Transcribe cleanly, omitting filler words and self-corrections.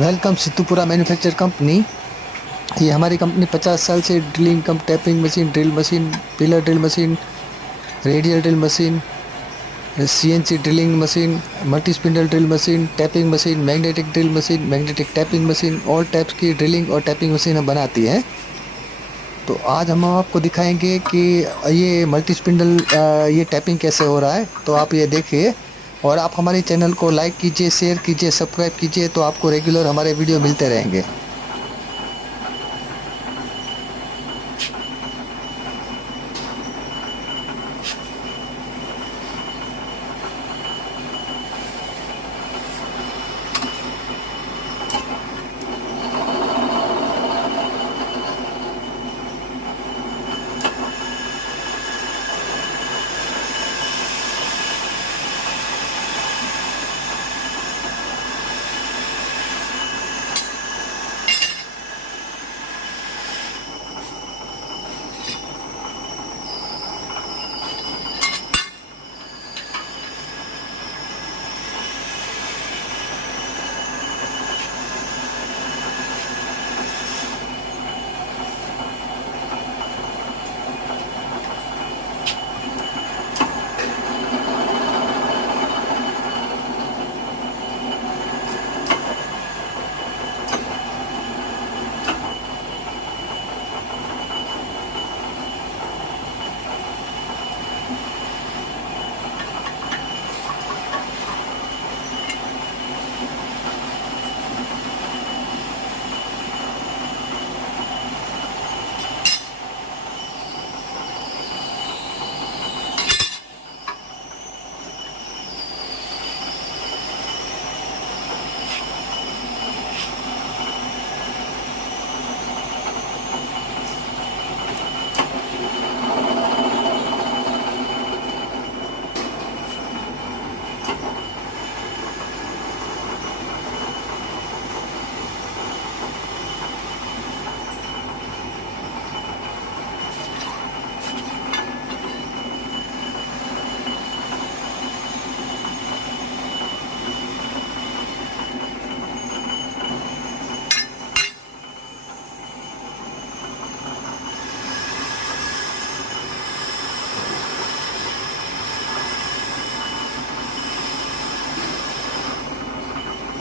वेलकम सिद्धूपुरा manufacture company. ये हमारी कंपनी 50 साल से drilling cum tapping machine, drill machine, pillar drill machine, radial drill machine, CNC drilling machine, multi spindle drill machine, tapping machine, magnetic drill machine, magnetic tapping machine, all types की drilling और tapping machine हम बनाती हैं। तो आज हम आपको दिखाएंगे कि ये मल्टी स्पिंडल ये टैपिंग कैसे हो रहा है। तो आप ये देखिए और आप हमारे चैनल को लाइक कीजिए, शेयर कीजिए, सब्सक्राइब कीजिए, तो आपको रेगुलर हमारे वीडियो मिलते रहेंगे।